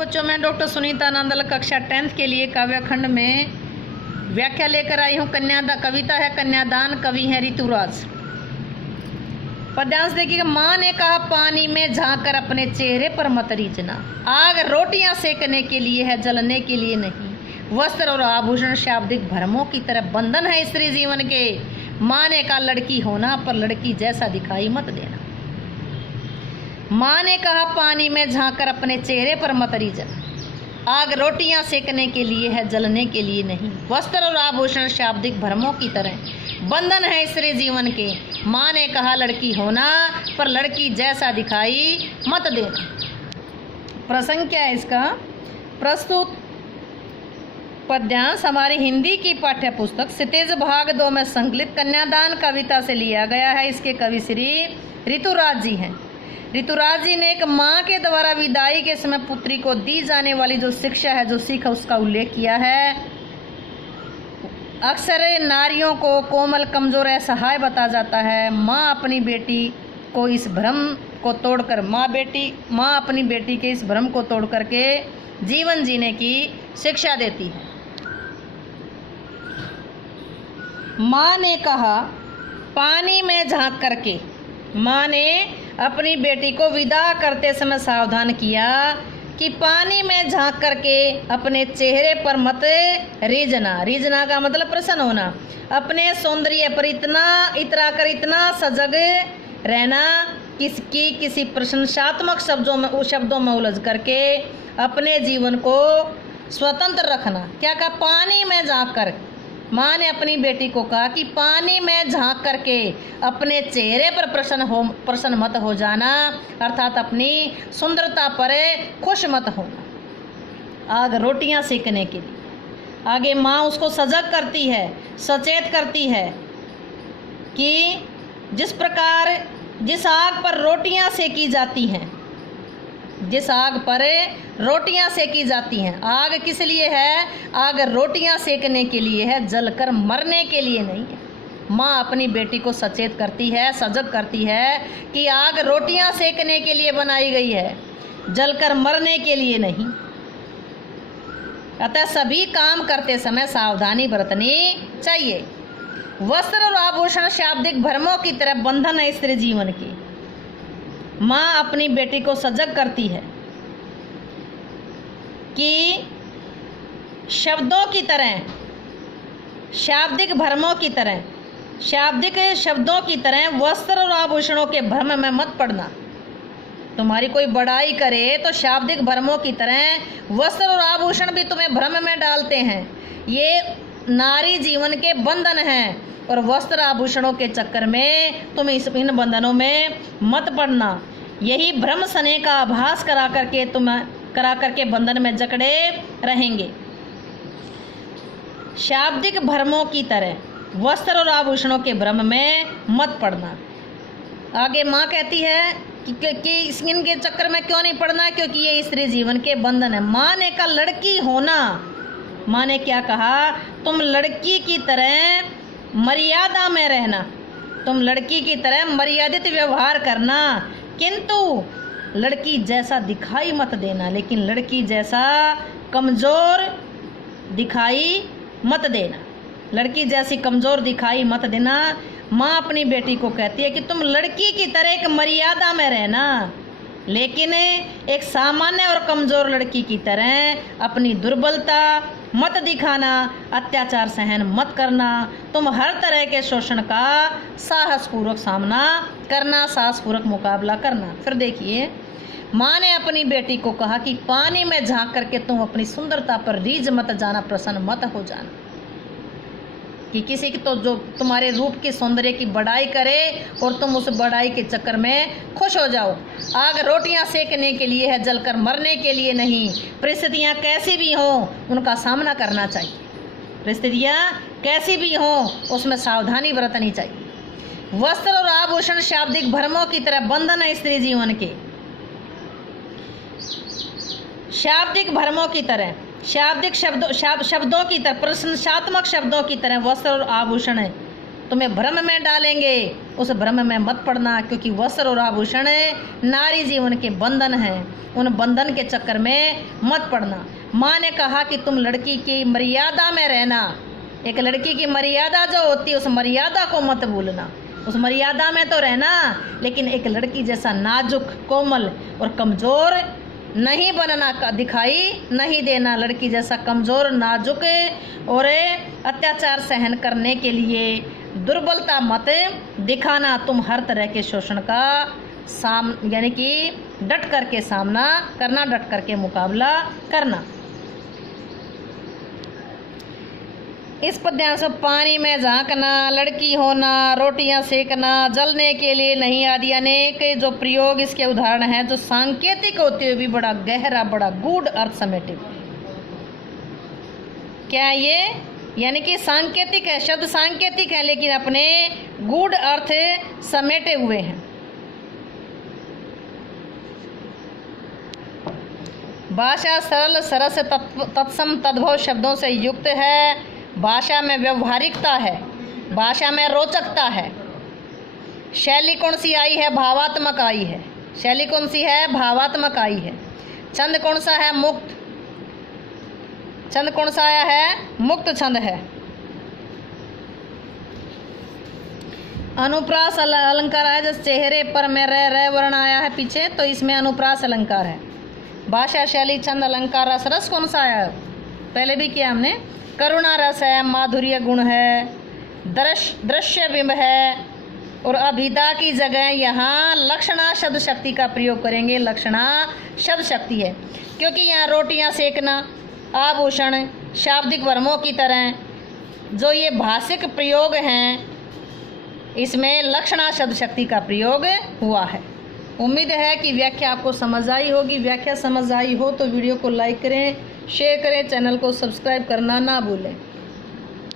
बच्चों, मैं डॉक्टर सुनीता नंदल कक्षा 10th के लिए काव्य खंड में व्याख्या लेकर आई हूँ। कविता है कन्यादान, कवि है ऋतुराज। पद्यांश देखिएगा। माँ ने कहा पानी में झांक कर अपने चेहरे पर मत रीझना, आग रोटियां सेकने के लिए है, जलने के लिए नहीं। वस्त्र और आभूषण शाब्दिक भ्रमों की तरह बंधन है स्त्री जीवन के। माँ ने कहा लड़की होना पर लड़की जैसा दिखाई मत देना। माँ ने कहा पानी में झांक कर अपने चेहरे पर मत रीझना, आग रोटियां सेकने के लिए है, जलने के लिए नहीं। वस्त्र और आभूषण शाब्दिक भ्रमों की तरह बंधन है स्त्री जीवन के। माँ ने कहा लड़की होना पर लड़की जैसा दिखाई मत देना। प्रसंग क्या है इसका? प्रस्तुत पद्यांश हमारी हिंदी की पाठ्य पुस्तक क्षितिज भाग 2 में संकलित कन्यादान कविता से लिया गया है। इसके कवि श्री ऋतुराज जी हैं। ऋतुराज जी ने एक माँ के द्वारा विदाई के समय पुत्री को दी जाने वाली जो शिक्षा है, जो सीख है, उसका उल्लेख किया है। अक्सर नारियों को कोमल, कमजोर, असहाय बता जाता है। माँ अपनी बेटी को इस भ्रम को तोड़कर माँ अपनी बेटी के इस भ्रम को तोड़ करके जीवन जीने की शिक्षा देती है। माँ ने कहा पानी में झांक करके, माँ ने अपनी बेटी को विदा करते समय सावधान किया कि पानी में झांक करके अपने चेहरे पर मत रीझना। रीझना का मतलब प्रसन्न होना। अपने सौंदर्य पर इतना सजग रहना किसी प्रशंसात्मक शब्दों में उलझ करके अपने जीवन को स्वतंत्र रखना। क्या कहा? पानी में झांक कर। माँ ने अपनी बेटी को कहा कि पानी में झांक करके अपने चेहरे पर प्रसन्न मत हो जाना, अर्थात अपनी सुंदरता पर खुश मत होना। आग रोटियां सेकने के लिए आगे माँ उसको सजग करती है, सचेत करती है कि जिस प्रकार जिस आग पर रोटियां सेकी जाती हैं, जिस आग पर रोटियां सेकी जाती हैं। आग किस लिए है? आग रोटियां सेकने के लिए है, जलकर मरने के लिए नहीं है। माँ अपनी बेटी को सचेत करती है, सजग करती है कि आग रोटियां सेकने के लिए बनाई गई है, जलकर मरने के लिए नहीं। अतः सभी काम करते समय सावधानी बरतनी चाहिए। वस्त्र और आभूषण शाब्दिक भ्रमों की तरह बंधन है स्त्री जीवन की। माँ अपनी बेटी को सजग करती है कि शब्दों की तरह, शाब्दिक भ्रमों की तरह, शाब्दिक शब्दों की तरह वस्त्र और आभूषणों के भ्रम में मत पड़ना। तुम्हारी कोई बड़ाई करे तो शाब्दिक भ्रमों की तरह वस्त्र और आभूषण भी तुम्हें भ्रम में डालते हैं। ये नारी जीवन के बंधन हैं और वस्त्र आभूषणों के चक्कर में तुम इन बंधनों में मत पड़ना। यही भ्रम सने का आभास करा करके बंधन में जकड़े रहेंगे। शाब्दिक भ्रमों की तरह वस्त्र और आभूषणों के भ्रम में मत पड़ना। आगे माँ कहती है कि इनके चक्कर में क्यों नहीं पड़ना, क्योंकि ये स्त्री जीवन के बंधन है। माँ ने कहा लड़की होना, माँ ने क्या कहा? तुम लड़की की तरह मर्यादा में रहना, तुम लड़की की तरह मर्यादित व्यवहार करना, किंतु लड़की जैसा दिखाई मत देना, लेकिन लड़की जैसा कमज़ोर दिखाई मत देना, लड़की जैसी कमज़ोर दिखाई मत देना। माँ अपनी बेटी को कहती है कि तुम लड़की की तरह एक मर्यादा में रहना, लेकिन एक सामान्य और कमज़ोर लड़की की तरह अपनी दुर्बलता मत दिखाना, अत्याचार सहन मत करना। तुम हर तरह के शोषण का साहसपूर्वक सामना करना, साहसपूर्वक मुकाबला करना। फिर देखिए, माँ ने अपनी बेटी को कहा कि पानी में झांक करके तुम अपनी सुंदरता पर रीझ मत जाना, प्रसन्न मत हो जाना। कि किसी की तो जो तुम्हारे रूप के सौंदर्य की बड़ाई करे और तुम उस बड़ाई के चक्कर में खुश हो जाओ। आग रोटियां सेकने के लिए है, जलकर मरने के लिए नहीं। परिस्थितियां कैसी भी हों उनका सामना करना चाहिए, परिस्थितियां कैसी भी हों उसमें सावधानी बरतनी चाहिए। वस्त्र और आभूषण शाब्दिक भ्रमों की तरह बंधन है स्त्री जीवन के। शाब्दिक भ्रमों की तरह, शाब्दिक शब्दों की तरह, प्रशंसात्मक शब्दों की तरह वस्त्र और आभूषण है तुम्हें भ्रम में डालेंगे, उस भ्रम में मत पड़ना, क्योंकि वस्त्र और आभूषण नारी जीवन के बंधन हैं, उन बंधन के चक्कर में मत पड़ना। माँ ने कहा कि तुम लड़की की मर्यादा में रहना, एक लड़की की मर्यादा जो होती है उस मर्यादा को मत भूलना, उस मर्यादा में तो रहना, लेकिन एक लड़की जैसा नाजुक, कोमल और कमज़ोर नहीं बनना, दिखाई नहीं देना। लड़की जैसा कमज़ोर, नाजुक और अत्याचार सहन करने के लिए दुर्बलता मत दिखाना। तुम हर तरह के शोषण का यानी कि डट करके सामना करना, डट करके मुकाबला करना। इस पर ध्यान से, पानी में झांकना, लड़की होना, रोटियां सेकना, जलने के लिए नहीं आदि अनेक जो प्रयोग इसके उदाहरण हैं, जो सांकेतिक होते हुए भी बड़ा गहरा, बड़ा गूढ़ अर्थ समेटे हुए। क्या ये यानी कि सांकेतिक है, शब्द सांकेतिक है, लेकिन अपने गूढ़ अर्थ समेटे हुए हैं। भाषा सरल, सरस, तत्सम, तद्भव शब्दों से युक्त है। भाषा में व्यवहारिकता है, भाषा में रोचकता है। शैली कौन सी आई है? भावात्मक आई है। शैली कौन सी है? भावात्मक आई है। छंद कौन सा है? मुक्त। छंद कौन सा आया है? मुक्त छंद है। अनुप्रास अलंकार है, जैसे चेहरे पर में रे वर्ण आया है पीछे, तो इसमें अनुप्रास अलंकार है। भाषा, शैली, छंद, अलंकार, रस। रस कौन सा आया? पहले भी किया हमने। करुणा रस है, माधुर्य गुण है, दृश्य बिंब है, और अभिधा की जगह यहाँ लक्षणा शब्द शक्ति का प्रयोग करेंगे। लक्षणा शब्द शक्ति है, क्योंकि यहाँ रोटियाँ सेकना, आभूषण, शाब्दिक वर्मों की तरह जो ये भाषिक प्रयोग हैं, इसमें लक्षणा शब्द शक्ति का प्रयोग हुआ है। उम्मीद है कि व्याख्या आपको समझ आई होगी। व्याख्या समझ आई हो तो वीडियो को लाइक करें, शेयर करें, चैनल को सब्सक्राइब करना ना भूलें।